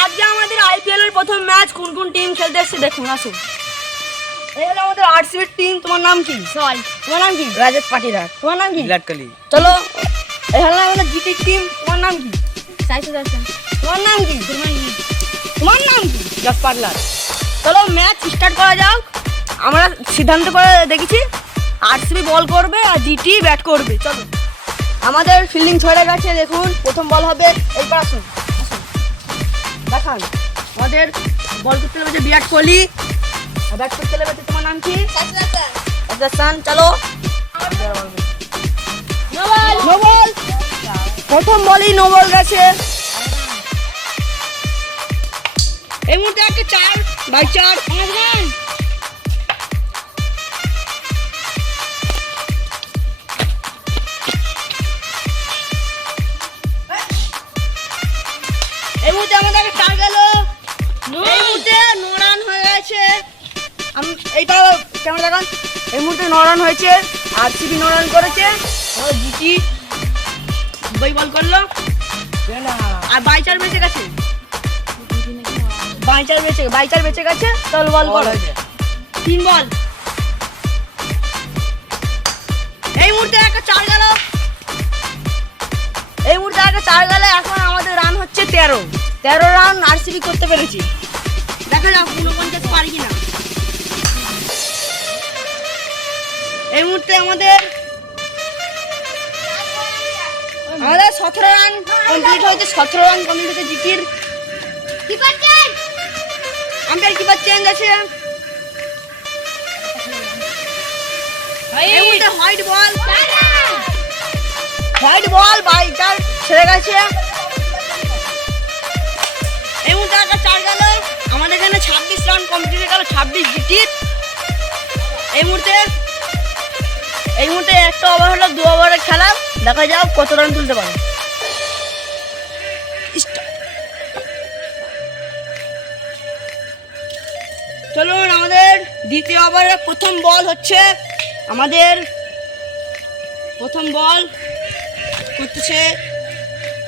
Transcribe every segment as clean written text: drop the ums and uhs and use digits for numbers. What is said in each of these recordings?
আজকে আমাদের আইপিএল এর প্রথম ম্যাচ কোন কোন টিম খেলতে এসেছে দেখুন আসুন। এই হলো আমাদের আরসিবি টিম। তোমার নাম কি? সোহাল। তোমার নাম কি? রাজত পাটিদার। তোমার নাম কি? বিরাট কোহলি। চলো এই হলো আমাদের জিটি টিম। তোমার নাম কি? সাইসুদ হাসান। তোমার নাম কি? তোমার নাম কি? জস পাটলার। চলো ম্যাচ স্টার্ট করা যাক। আমরা সিদ্ধান্ত করে দেখেছি আরসিবি বল করবে আর জিটি ব্যাট করবে। চলো আমাদের ফিল্ডিং ধরে গেছে দেখুন। প্রথম বল হবে এইবার আসুন দেখান। আমাদের বল করতে লেগেছে বিরাট কোহলি আর ব্যাট করতে লেগেছে তোমার নাম কি? হাসান। চলো নো বল। প্রথম বলই নো বল গেছে। এই মুহূর্তে একটা 4/4 রান। এই মুহূর্তে আমাদের একটা 4 গেল। এই মুহূর্তে 9 রান হয়ে গেছে। এইটা ক্যামেরা দেখান। এই মুহূর্তে 9 রান হয়েছে। আরসিবি 9 রান করেছে। আমাদের জিটি বই বল করলো আর 22 বেঁচে গেছে। 22 বেঁচে গেছে। চল বল বল 3 বল। এই মুহূর্তে একটা 4 গেল। এই মুহূর্তে একটা 4 গেল। এখন আমাদের রান হচ্ছে 13 রান আরসিবি করতে পেরেছি। দেখা যাক 49 পারি কিনা। এই মুহূর্তে আমাদের 17 রান কমপ্লিট হয়েছে। 17 রান কমপ্লিট হয়েছে জিটির। আম্পায়ার কিপার চেঞ্জ আছে। এই মুহূর্তে হোয়াইট বল 22 ছেড়ে গেছে। এই মুহূর্তে একটা 4 গেল। আমাদের এখানে 26 রান কমপ্লিট হয়ে গেল। 26 জিটির। এই মুহূর্তে একটা ওভার হলো 2 ওভারের খেলা। দেখা যাক কত রান তুলতে পারে। চলুন আমাদের দ্বিতীয় ওভারের প্রথম বল হচ্ছে। আমাদের প্রথম বল করতেছে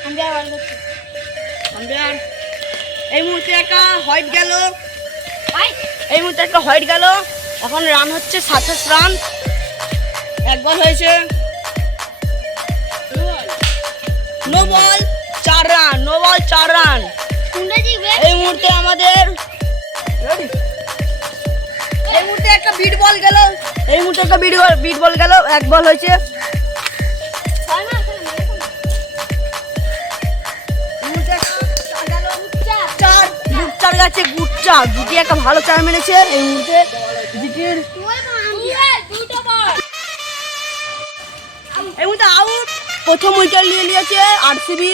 আম্পায়ার। এই মুহূর্তে একটা হোয়াইট গেল। এখন রান হচ্ছে 27 রান। 1 বল হয়েছে। No ball 4 run. এই মুহূর্তে আমাদের একটা বিট বল গেল। 1 বল হয়েছে। জিটি একটা ভালো 4 মেরেছে। এই মুহূর্তে জিটির আউট। প্রথম উইকেট নিয়ে নিয়েছে আরসিবি।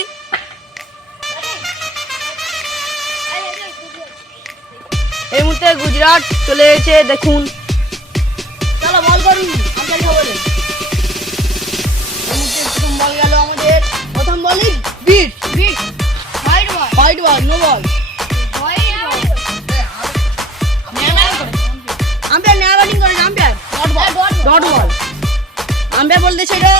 এই মুহূর্তে গুজরাট চলে এসেছে দেখুন। চলো বল করুন আপনার খবরে। এই মুহূর্তে প্রথম বল গেল আমাদের। প্রথম বলই বিট white ball no ball. Umpire নেওয়া ব্যাটিং করেছে। Umpire dot ball. আম্পায়ার বলতেছে এটা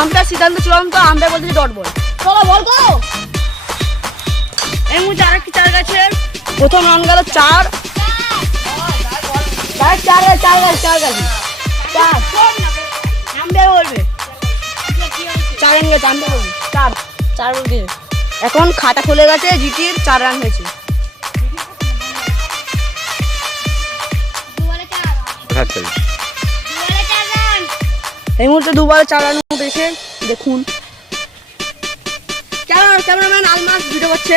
আম্পায়ার সিদ্ধান্ত চূড়ান্ত। আম্পায়ার বলতেছে ডট বল। চলো বল করো। এই মুহূর্তে আরেকটি 4 গেছে। প্রথম রান গেল 4। আম্পায়ার বলবে 4 রান গেছে। আম্পায়ার বলবে 4 বলবে। এখন খাতা খুলে গেছে। জিটির 4 রান হয়েছে। এই মুহূর্তে 2 বলে 4 রান উঠেছে দেখুন। ক্যামেরাম্যান আলমাস ভিডিও করছে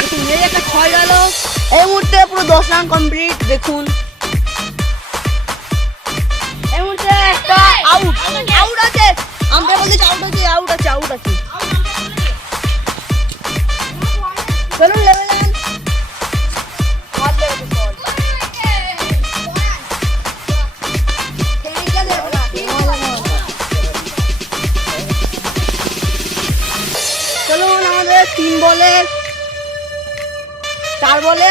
দেখুন। এই একটা 6 গেল। এই মুহূর্তে পুরো 10 রান কমপ্লিট দেখুন। এই মুহূর্তে একটা আউট আছে। আমরা বলতেছি আউট আছে। চলুন লেভেল আমাদের 3 বলে 4 বলে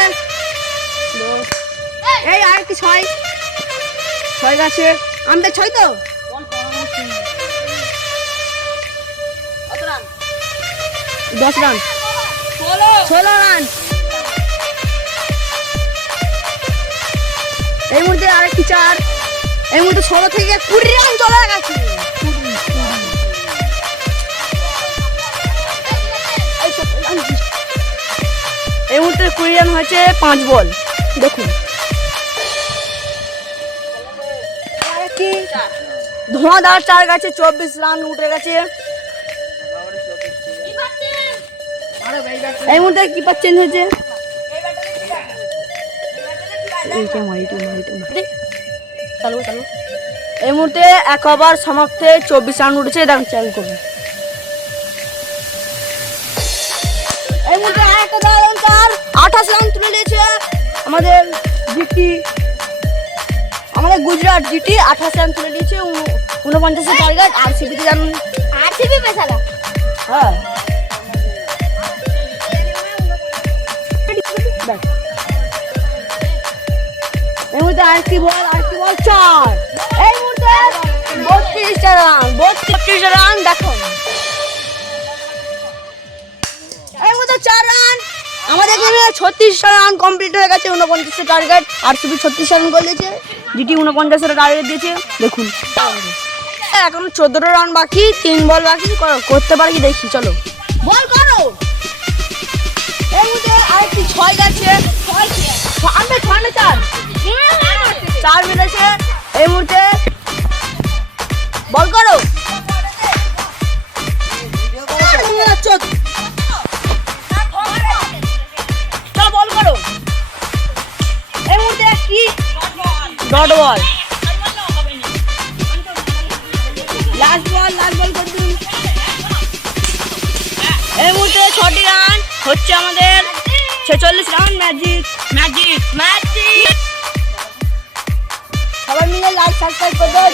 এই আরেকটি 6 গেছে। আমাদের 6 তো 10 রান। 16 রান। এই মুহূর্তে আরেকটি 4। এই মুহূর্তে 16 থেকে 20 রান চলে গেছে। এই মুহূর্তে 20 রান হয়েছে 5 বল। দেখুন ধোঁয়াদার 4 গেছে, 24 রান উঠে গেছে। এই মুহূর্তে কিপার চেঞ্জ হয়েছে। এই মুহূর্তে 1 ওভার সমাপ্তে 24 রান উঠেছে। দেখুন চালু করুন। এই মুহূর্তে আরেকটা দারুণ চার, 28 রান তুলে নিয়েছে আমাদের জিটি, আমাদের গুজরাট জিটি 28 রান তুলে নিয়েছে। 49 টার্গেট। আরসিবিতে জানুন, আরসিবি পেছালা। হ্যাঁ এই মুহূর্তে আরেকটি বল 4। এই মুহূর্তে 32 রান, 32 রান। দেখো এই মুহূর্তে 4 রান। আমাদের এখানে 36 রান কমপ্লিট হয়ে গেছে। 49 টার্গেট। আরসিবি 36 রান করে দিয়েছে, জিটি 49 টার্গেট দিয়েছে। দেখুন এখন 14 রান বাকি, 3 বল বাকি। করতে পারি কি দেখি, চলো বল করো। এই মুহূর্তে আরেকটি 6 গেছে। 4 মিলেছে। এই মুহূর্তে বল করো। চলো বল করো। এই মুহূর্তে কি ডট বল, লাস্ট বল করে দিন। এই মুহূর্তে 6টি রান হচ্ছে আমাদের, 46 রান। ম্যাজিক। সবাই মিলে লাইক সাবস্ক্রাইব করে দাও।